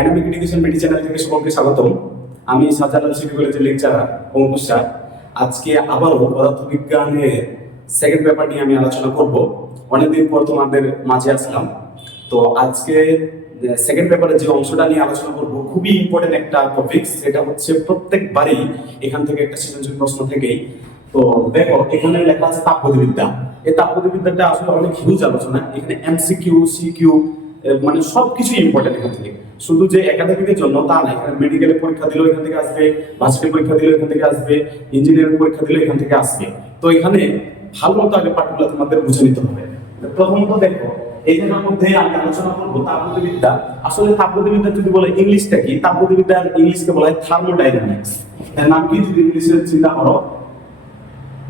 Dynamic education BD channel থেকে সকলকে স্বাগতম। আমি শাহজালাল সিটি কলেজের লেকচারার অঙ্কুশ স্যার। আজকে আবারও পদার্থবিজ্ঞানের সেকেন্ড পেপার নিয়ে আমি আলোচনা করব। অনেকদিন পর তোমাদের মাঝে আসলাম। তো আজকে সেকেন্ড পেপারের যে অংশটা নিয়ে আলোচনা করব খুবই ইম্পর্টেন্ট একটা টপিক, সেটা হচ্ছে প্রত্যেকবারই এখান থেকে একটা সৃজনশীল প্রশ্ন থেকেই। তো দেখো এখানে লেখা আছে তাপগতিবিদ্যা। এই তাপগতিবিদ্যাটা আসলে অনেক হিউজ আলোচনা। এখানে এমসিকিউ সিকিউ মানে সবকিছু ইম্পর্টেন্ট এখান থেকে। শুধু যে একাডেমিকের জন্য তা না, এখানে মেডিকেলের পরীক্ষা দিলেও এখান থেকে আসবে, ভার্সিটি পরীক্ষা দিলেও এখান থেকে আসবে, ইঞ্জিনিয়ারিং পরীক্ষা দিলেও এখান থেকে আসবে। তো এখানে ভালো মতো আগে পার্টিকুলার তোমাদের বুঝে নিতে হবে। প্রথমত দেখো এই জায়গার মধ্যে আমি আলোচনা করবো তাপগতিবিদ্যা। আসলে তাপগতিবিদ্যা যদি বলে ইংলিশটা কি, তাপগতিবিদ্যার ইংলিশকে বলা হয় থার্মোডাইনামিক্স। এর নাম কি যদি ইংলিশে চিন্তা করো,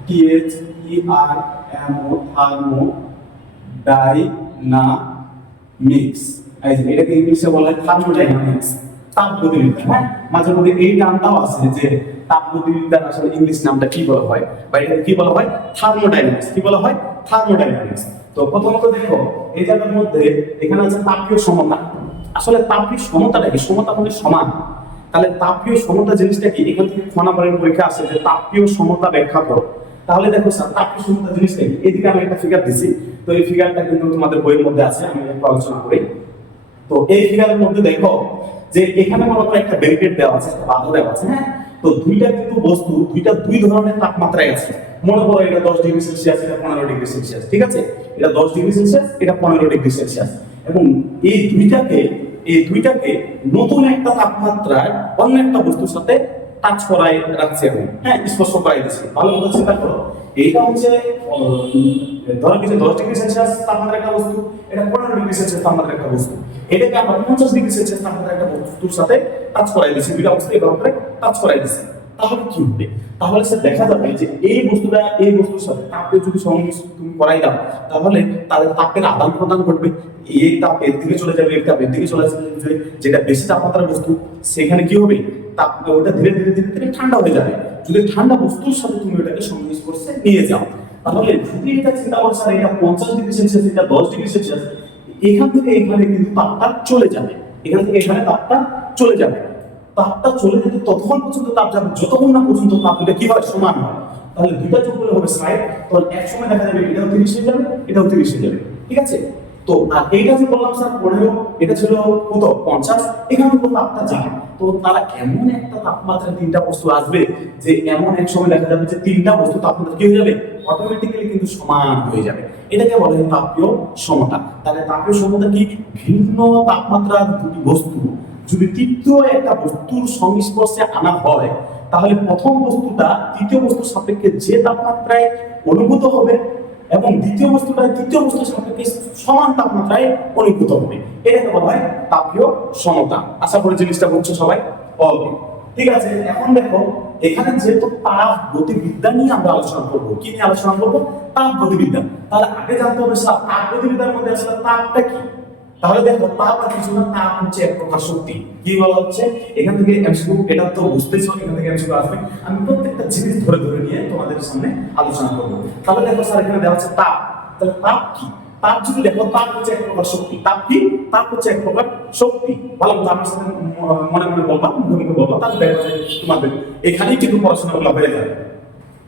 THERMO থার্মো ডাইনামিক্স। এটাকে ইংলিশে বলা হয় থার্মোডাইনামিক্স, তাপগতিবিদ্যা। হ্যাঁ, মাঝে মধ্যে এই নামটাও আছে যে তাপগতিবিদ্যার আসলে ইংলিশ নামটা কি বলা হয়, বা এটাকে কি বলা হয়, থার্মোডাইনামিক্স। কি বলা হয়, থার্মোডাইনামিক্স। তো প্রথমত দেখো এই জায়গার মধ্যে এখানে আছে তাপীয় সমতা। আসলে তাপীয় সমতাটা কি? সমতা মানে সমান। তাহলে তাপীয় সমতা জিনিসটা কি? এখান থেকে খ নাম্বারের পরীক্ষা আসে যে তাপীয় সমতা ব্যাখ্যা করো। তাহলে দেখো স্যার তাপীয় সমতা জিনিসটা কি? এদিকে আমি একটা ফিগার দিছি। তো এই ফিগারটা কিন্তু তোমাদের বইয়ের মধ্যে আছে, আমি একটু আলোচনা করি। তো এই ফিগারের মধ্যে দেখো যে এখানে মনে করো একটা ব্যারিকেড দেওয়া আছে, একটা বাধা দেওয়া আছে। হ্যাঁ, তো দুইটা কিন্তু বস্তু, দুইটা দুই ধরনের তাপমাত্রায় আছে। মনে করো এটা 10 ডিগ্রি সেলসিয়াস, এটা 15 ডিগ্রি সেলসিয়াস। ঠিক আছে, এটা 10 ডিগ্রি সেলসিয়াস, এটা 15 ডিগ্রি সেলসিয়াস। এবং এই দুইটাকে নতুন একটা তাপমাত্রায় অন্য একটা বস্তুর সাথে টাচ করাই রাখছি আমি। হ্যাঁ, স্পর্শ করাই দিচ্ছি। ভালো মতো চিন্তা করো, এইটা হচ্ছে ধরো কিছু 10 ডিগ্রি সেলসিয়াস তাপমাত্রার একটা বস্তু, এটা 15 ডিগ্রি সেলসিয়াস তাপমাত্রার একটা বস্তু। এটাকে আমরা 50 ডিগ্রি সেলসিয়াস তাপমাত্রার একটা বস্তুর সাথে টাচ করাই দিচ্ছি, দুইটা বস্তু এভাবে করে টাচ করাই দিচ্ছি। তাহলে কি হবে? তাহলে সে দেখা যাবে যে এই বস্তুটা এই বস্তুর সাথে তাপকে যদি সংমিশ্রণ তুমি করাই দাও, তাহলে তাদের তাপের আদান প্রদান ঘটবে। এই তাপ এর দিকে চলে যাবে, এই তাপ এর দিকে চলে যাবে। যেটা বেশি তাপমাত্রার বস্তু সেখানে কি হবে, তাপ ওটা ধীরে ধীরে ধীরে ধীরে ঠান্ডা হয়ে যাবে। যদি ঠান্ডা বস্তুর সাথে তুমি ওটাকে সংমিশ্রণে নিয়ে যাও, তাহলে যদি এটা চিন্তা করো স্যার এটা 50 ডিগ্রি সেলসিয়াস, এটা 10 ডিগ্রি সেলসিয়াস, এখান থেকে এখানে কিন্তু তাপটা চলে যাবে। এখান থেকে এখানে তাপটা চলে যাবে। তাপটা চলে যেতে ততক্ষণ পর্যন্ত তাপ যাবে যতক্ষণ না পর্যন্ত তাপ দুটো কি হয়, সমান হয়। তাহলে দুইটা যোগ করলে হবে 60। তখন এক সময় দেখা যাবে এটাও 30 হয়ে যাবে, এটাও 30 হয়ে যাবে। ঠিক আছে, তো আর এইটা যে বললাম স্যার 15, এটা ছিল কত, 50। এখানে তো তাপটা যাবে। তো তারা এমন একটা তাপমাত্রায় তিনটা বস্তু আসবে যে এমন এক সময় দেখা যাবে যে তিনটা বস্তু তাপমাত্রা কি হয়ে যাবে, অটোমেটিক্যালি কিন্তু সমান হয়ে যাবে। এটাকে বলা হয় তাপীয় সমতা। তাহলে তাপীয় সমতা কি? ভিন্ন তাপমাত্রার দুটি বস্তু যদি তৃতীয় একটা বস্তুর সংস্পর্শে আনা হয়, তাহলে প্রথম বস্তুটা তৃতীয় বস্তুর সাপেক্ষে যে তাপমাত্রায় অনুভূত হবে এবং দ্বিতীয় বস্তুটা তৃতীয় বস্তুর সাপেক্ষে সমান তাপমাত্রায় অনুভূত হবে। এটাকে বলা হয় তাপীয় সমতা। আশা করি জিনিসটা বুঝছো সবাই? ওকে, ঠিক আছে। এখন দেখো এখানে যেহেতু তাপ গতিবিদ্যা নিয়ে আমরা আলোচনা করব, কি নিয়ে আলোচনা করব, তাপ গতিবিদ্যা। তাহলে আগে জানতে হবে তাপ গতিবিদ্যার মধ্যে আসলে তাপটা কি। তাহলে দেখো তাপ আর কিছু না, তাপ হচ্ছে এক প্রকার শক্তি। কি বলা হচ্ছে এখান থেকে এমসিকিউ, এটা তো বুঝতেছো, এখান থেকে এমসিকিউ আসবে। আমি প্রত্যেকটা জিনিস ধরে ধরে নিয়ে তোমাদের সামনে আলোচনা করব। তাহলে দেখো স্যার এখানে দেওয়া আছে তাপ। তাহলে তাপ কি? তাপ যদি দেখো, তাপ হচ্ছে এক প্রকার শক্তি। তাপ কি? তাপ হচ্ছে এক প্রকার শক্তি। ভালো মতো আমার সাথে মনে মনে বলবা, মুখে মুখে বলবা, তাহলে দেখো যে তোমাদের এখানেই কিন্তু পড়াশোনাগুলো হয়ে যাবে।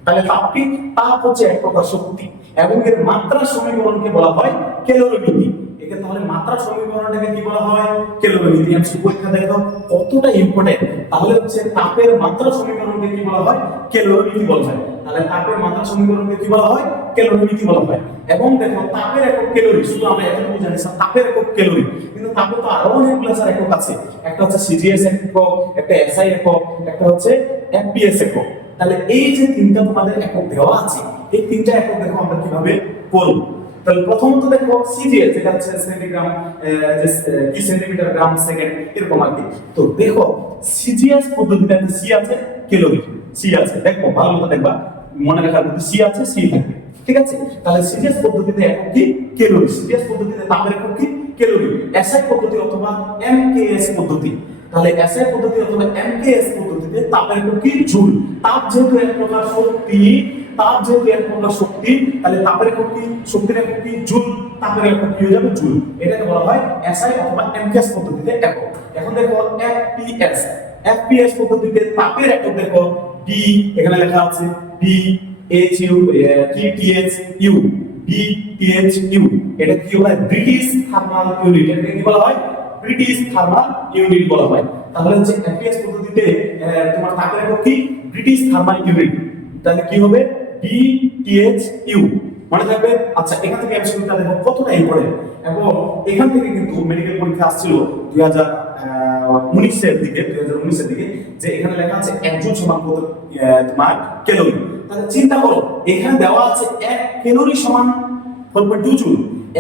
তাহলে তাপ কি? তাপ হচ্ছে এক প্রকার শক্তি এবং এর মাত্রা সমীকরণকে বলা হয় ক্যালোরিমিতি। একে তাহলে মাত্রা সমীকরণটাকে কি বলা হয়, ক্যালোরিমিতি। আমি পরীক্ষা দেখো কতটা ইম্পর্টেন্ট। তাহলে হচ্ছে তাপের মাত্রা সমীকরণকে কি বলা হয়, ক্যালোরিমিতি বলা হয়। তাহলে তাপের মাত্রা সমীকরণকে কি বলা হয়, ক্যালোরিমিতি বলা হয়। এবং দেখো তাপের একক ক্যালোরি, শুধু আমরা এতটুকু জানি স্যার তাপের একক ক্যালোরি, কিন্তু তাপের তো আরো অনেকগুলো স্যার একক আছে। একটা হচ্ছে সিজিএস একক, একটা এসআই একক, একটা হচ্ছে এফপিএস একক। তাহলে এই যে তিনটা তোমাদের একক দেওয়া আছে, এই তিনটা একক দেখো আমরা কিভাবে করব। তাহলে প্রথমত দেখো সিজিএস, যেটা হচ্ছে সেন্টিগ্রাম, কি সেন্টিমিটার গ্রাম সেকেন্ড, এরকম আর কি। তো দেখো সিজিএস পদ্ধতিতে সি আছে, ক্যালোরি সি আছে। দেখো ভালো মতো দেখবা, মনে রাখার মধ্যে সি আছে, সি থাকবে। ঠিক আছে, তাহলে সিজিএস পদ্ধতিতে একক কি, ক্যালোরি। সিজিএস পদ্ধতিতে তাপের একক কি, ক্যালোরি। এসআই পদ্ধতি অথবা এমকেএস পদ্ধতি, তাহলে এসআই পদ্ধতি অথবা এমকেএস পদ্ধতিতে তাপের একক কি, জুল। তাপ যেহেতু এক প্রকার শক্তি, তাপ যেহেতু এক প্রকার শক্তি, তাহলে তাপের একক কি, শক্তির একক কি, জুল, তাপের একক কি হয়ে যাবে জুল। এটাকে বলা হয় এসআই অথবা এমকেএস পদ্ধতিতে একক। এখন দেখো এফপিএস, এফপিএস পদ্ধতিতে তাপের একক দেখো বি, এখানে লেখা আছে B H U TH U, BTH U. এটা কি হয়, ব্রিটিশ থার্মাল ইউনিট। এটাকে কি বলা হয়, ব্রিটিশ থার্মাল ইউনিট বলা হয়। তাহলে যে এফপিএস পদ্ধতিতে তোমার তাপের একক কি, ব্রিটিশ থার্মাল ইউনিট, তাহলে কি হবে বিটিএইচ ইউ, মনে থাকবে। আচ্ছা, এখান থেকে এমসিকিউটা দেখো কতটা ইম্পর্টেন্ট, এবং এখান থেকে কিন্তু মেডিকেল পরীক্ষা আসছিল 2019 এর দিকে, যে এখানে লেখা আছে 1 জুল সমান কত তোমার ক্যালোরি। তাহলে চিন্তা করো, এখানে দেওয়া আছে 1 ক্যালোরি সমান 4.2 জুল,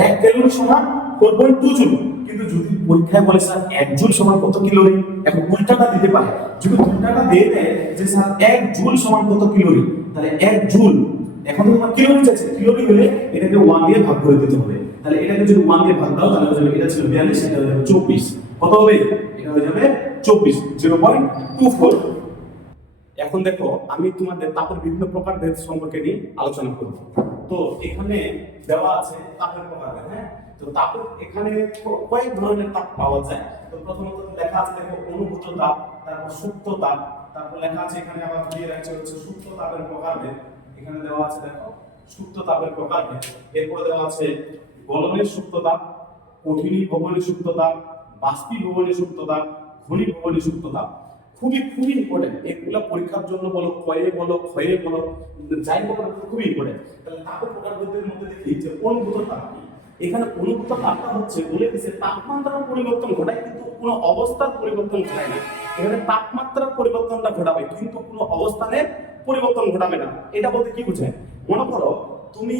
1 ক্যালোরি সমান 4.2 জুল। কিন্তু যদি পরীক্ষায় বলে স্যার 1 জুল সমান কত ক্যালোরি, এখন উল্টাটা দিতে পারে। যদি উল্টাটা দিয়ে দেয় যে স্যার 1 জুল সমান কত ক্যালোরি, তাহলে 1 জুল, এখন তোমার ক্যালোরি চাইছে, ক্যালোরি হলে এটাকে 1 দিয়ে ভাগ করে দিতে হবে। তাহলে এটাকে যদি 1 দিয়ে ভাগ দাও তাহলে হয়ে যাবে, এটা ছিল 42, এটা হয়ে যাবে 24। কত হবে, এটা হয়ে যাবে 24, 0.24। এখন দেখো, আমি তোমাদের তাপের বিভিন্ন প্রকারভেদ সম্পর্কে নিয়ে আলোচনা করব। তো এখানে দেওয়া আছে তাপের প্রকারভেদ। হ্যাঁ, তো তাপের এখানে কয়েক ধরনের তাপ পাওয়া যায়। তো প্রথমত লেখা আছে দেখো অনুভূত তাপ, তারপর সুপ্ত তাপ, তারপর লেখা আছে এখানে আবার দিয়ে রাখছে হচ্ছে সুপ্ত তাপের প্রকারভেদ। এখানে দেওয়া আছে দেখো সুপ্ত তাপের প্রকারভেদ। এরপরে দেওয়া আছে গলনের সুপ্ত তাপ, কঠিনীভবনের সুপ্ত তাপ, বাষ্পীভবনের সুপ্ত তাপ, ঘনীভবনের সুপ্ত তাপ। খুবই ইম্পর্টেন্ট, এগুলো পরীক্ষার জন্য বলো, কয়ে বলো, ক্ষয়ে বলো, যাই বলো, খুবই ইম্পর্টেন্ট। তাহলে তাপের প্রকারভেদের মধ্যে দেখি যে অনুভূত তাপ কি। এখানে অনুভূত তাপটা হচ্ছে বলে দিচ্ছে তাপমাত্রার পরিবর্তন ঘটায় কিন্তু কোনো অবস্থার পরিবর্তন ঘটায় না। এখানে তাপমাত্রার পরিবর্তনটা ঘটাবে কিন্তু কোনো অবস্থানের পরিবর্তন ঘটাবে না। এটা বলতে কি বোঝায়, মনে করো তুমি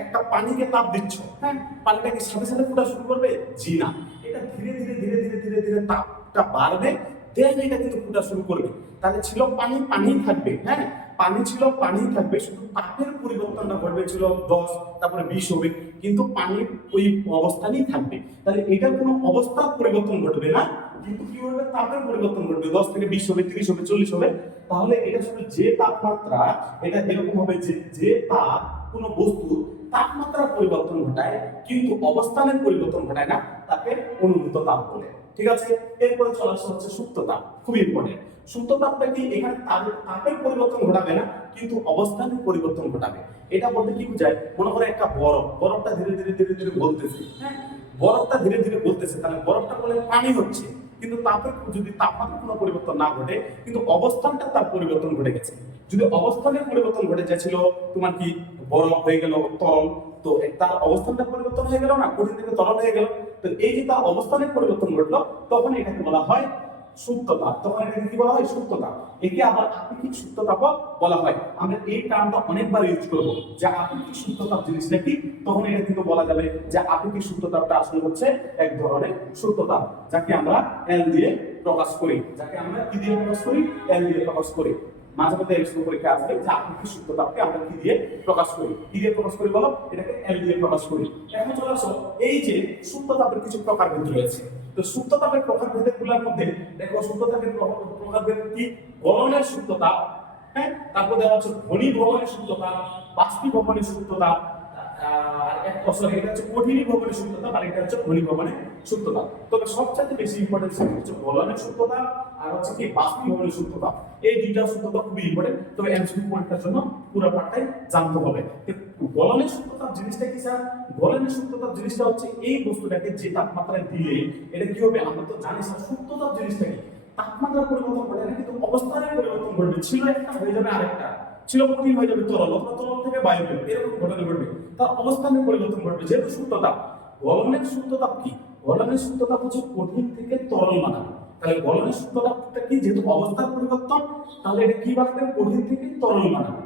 একটা পানিকে তাপ দিচ্ছ, হ্যাঁ, পানিটা কি সাথে সাথে ফোটা শুরু করবে? জি না, এটা ধীরে ধীরে ধীরে ধীরে ধীরে ধীরে তাপটা বাড়বে, দেন এটা কিন্তু ফোটা শুরু করবে। তাহলে ছিল পানি, পানি থাকবে, হ্যাঁ, পানি ছিল, পানি থাকবে, শুধু তাপের পরিবর্তনটা ঘটবে, ছিল 10, তারপরে 20 হবে, কিন্তু পানির ওই অবস্থানেই থাকবে। তাহলে এটার কোনো অবস্থার পরিবর্তন ঘটবে না, কিন্তু কি হবে, তাপের পরিবর্তন ঘটবে, 10 থেকে 20 হবে, 30 হবে, 40 হবে। তাহলে এটা শুধু যে তাপমাত্রা, এটা এরকম হবে যে তাপ কোনো বস্তু তাপমাত্রার পরিবর্তন ঘটায় কিন্তু অবস্থানের পরিবর্তন ঘটায় না, তাকে অনুভূত তাপ বলে। ঠিক আছে, এরপরে চলে আসছে হচ্ছে সুপ্ত তাপ, খুবই ইম্পর্টেন্ট। সুপ্ত তাপটা কি, এখানে তাপের পরিবর্তন ঘটাবে না কিন্তু অবস্থানের পরিবর্তন ঘটাবে। এটা বলতে কি বোঝায়, মনে করে একটা বরফটা ধীরে ধীরে ধীরে ধীরে গলতেছে, হ্যাঁ, বরফটা ধীরে ধীরে গলতেছে, তাহলে বরফটা বলে পানি হচ্ছে, কিন্তু তাপের যদি তাপমাত্রার কোনো পরিবর্তন না ঘটে কিন্তু অবস্থানটা তার পরিবর্তন ঘটে গেছে। যদি অবস্থানের পরিবর্তন ঘটে যাচ্ছিল, তোমার কি বরফ হয়ে গেল তরল, তো তার অবস্থানটা পরিবর্তন হয়ে গেল না, কঠিন থেকে তরল হয়ে গেল। তো এই যে তার অবস্থানের পরিবর্তন ঘটলো, তখন এটাকে বলা হয় সুপ্ত তাপ। তখন এটাকে কি বলা হয়, সুপ্ত তাপ। একে আবার আপেক্ষিক সুপ্ত তাপ বলা হয়। আমরা এই টার্মটা অনেকবার ইউজ করব, যে আপেক্ষিক সুপ্ত তাপ জিনিসটা কি। তখন এটা কিন্তু বলা যাবে যে আপেক্ষিক সুপ্ত তাপটা আসলে হচ্ছে এক ধরনের সুপ্ত তাপ, যাকে আমরা এল দিয়ে প্রকাশ করি, যাকে আমরা কি দিয়ে প্রকাশ করি, এল দিয়ে প্রকাশ করি। মাঝে মধ্যে এমসিকিউ পরীক্ষা আসবে যে আপেক্ষিক সুপ্ত তাপকে আমরা কি দিয়ে প্রকাশ করি, কি দিয়ে প্রকাশ করি বলো, এটাকে এল দিয়ে প্রকাশ করি। এখন চলে আসো, এই যে সুপ্ত তাপের কিছু প্রকারভেদ রয়েছে। তো সুপ্ত তাপের প্রকারভেদগুলোর মধ্যে দেখো, সুপ্ত তাপের প্রকারভেদ কি, গলনের সুপ্ত তাপ, হ্যাঁ, তারপর দেওয়া হচ্ছে ঘনীভবনের সুপ্ত তাপ, বাষ্পীভবনের সুপ্ত তাপ, আর এটা হচ্ছে কঠিনীভবনের সুপ্ত তাপ, আর এটা হচ্ছে ঘনীভবনের সুপ্ত তাপ। তবে সবচেয়ে বেশি ইম্পর্টেন্ট হচ্ছে গলনের সুপ্ত তাপ আর হচ্ছে কি বাষ্পীভবনের সুপ্ত তাপ। এই দুইটা সুপ্ত তাপ খুবই ইম্পর্টেন্ট, তবে এমসিকিউ পরীক্ষার জন্য পুরো পাঠটাই জানতে হবে। গলনের সুপ্ত তাপ জিনিসটা কি স্যার, গলনের সুপ্ত তাপ জিনিসটা হচ্ছে এই বস্তুটাকে যে তাপমাত্রায় দিলে এটা কি হবে, আমরা তো জানি স্যার সুপ্ত তাপ জিনিসটা কি, তাপমাত্রার পরিবর্তন ঘটে না কিন্তু অবস্থানের পরিবর্তন ঘটবে, ছিল একটা হয়ে যাবে আরেকটা, ছিল কঠিন হয়ে যাবে তরল, অথবা তরল থেকে বায়বীয়, এরকম ঘটনা ঘটবে, তার অবস্থানের পরিবর্তন ঘটবে, যেহেতু সুপ্ত তাপ। গলনের সুপ্ত তাপ কি, গলনের সুপ্ত তাপ হচ্ছে কঠিন থেকে তরল বানানো। তাহলে গলনের সুপ্ত তাপটা কি, যেহেতু অবস্থার পরিবর্তন, তাহলে এটা কি বানাবে, কঠিন থেকে তরল বানাবে।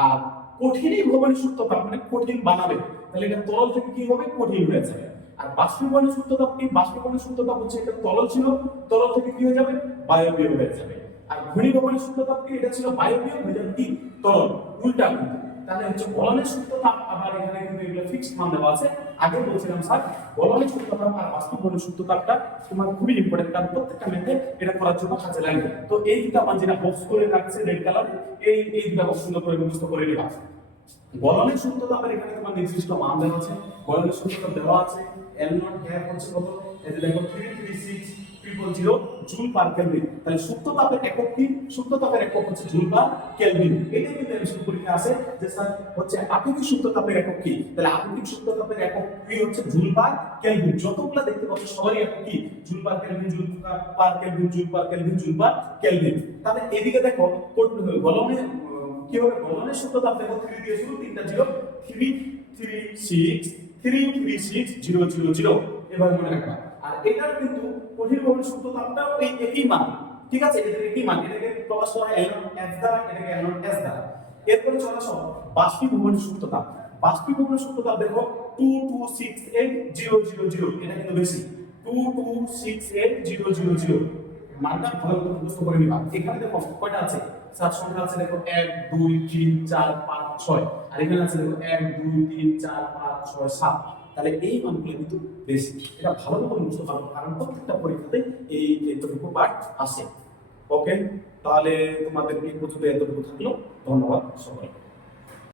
আর কঠিনীভবনের সুপ্ত তাপ মানে কঠিন বানাবে, তাহলে এটা তরল থেকে কি হবে, কঠিন হয়ে যাবে। আর বাষ্পীভবনের সুপ্ত তাপ কি, বাষ্পীভবনের সুপ্ত তাপ হচ্ছে এটা তরল ছিল, তরল থেকে কি হয়ে যাবে, বায়বীয় হয়ে যাবে। আর ঘনীভবনের সুপ্ত তাপ কি, এটা ছিল বায়বীয়, হয়ে যাবে কি, তরল, উল্টা কিন্তু। তাহলে হচ্ছে গলনের সুপ্ত তাপ, আবার এখানে কিন্তু এগুলো ফিক্সড মান দেওয়া আছে, আগে বলছিলাম স্যার গলনের সূত্রতাপ আর বাষ্পীভবনের সূত্রতাপটা তোমার খুবই ইম্পর্টেন্ট, কারণ প্রত্যেকটা ম্যাথে এটা করার জন্য কাজে লাগবে। তো এই দুটো আমার যেটা বক্স করে রাখছে রেড কালার, এই দুটো বক্স সুন্দর করে মুখস্থ করে নেবা। গলনের সূত্রতাপের এখানে তোমার নির্দিষ্ট মান দেওয়া আছে, গলনের সূত্রতাপ দেওয়া আছে, L নট গ্যাপ হচ্ছে কত, এই যে দেখো 336,000 জুল পার কেলভিন। তাহলে সূত্রতাপের একক কি? সূত্রতাপের একক হচ্ছে জুল পার কেলভিন। এটা কিন্তু এমসিকিউ পরীক্ষা আছে যে স্যার হচ্ছে আপেক্ষিক সূত্রতাপের একক কি? তাহলে আপেক্ষিক সূত্রতাপের একক কি হচ্ছে জুল পার কেলভিন। যতগুলো দেখতে পাচ্ছ সবারই একক কি? Joule per kelvin, joule per kelvin, joule per kelvin, joule per kelvin. তাহলে এদিকে দেখো গলনে কি হবে? গলনের সূত্রতাপ দেখো 3 দিয়ে শুরু, তিনটা জিরো, 336,000 এবার মনে রাখবা। আর এটার কিন্তু কঠিন ভবনের সূত্রতাপটাও এই একই মান, ঠিক আছে? এদের একই মান, এটাকে প্রকাশ করা হয় L0S দ্বারা, এটাকে L0S দ্বারা। এরপরে চলে আসো বাষ্পীভবনের সূত্রতাপ। বাষ্পীভবনের সূত্রতাপ দেখো 2268000, এটা কিন্তু বেশি, 2268000 মানটা ভালো করে মুখস্থ করে নিবা। এখানে দেখো কয়টা আছে? সাত সংখ্যা আছে দেখো 1 2 3 4 5 6, আর এখানে আছে দেখো 1 2 3 4 5 6 7। তাহলে এই মানগুলো কিন্তু বেশি, এটা ভালো মতো মুখস্থ করো, কারণ প্রত্যেকটা পরীক্ষাতে এই এতটুকু পার্ট আসে। ওকে, তাহলে তোমাদের এই পর্যন্ত এতটুকু থাকলো। ধন্যবাদ সবাই।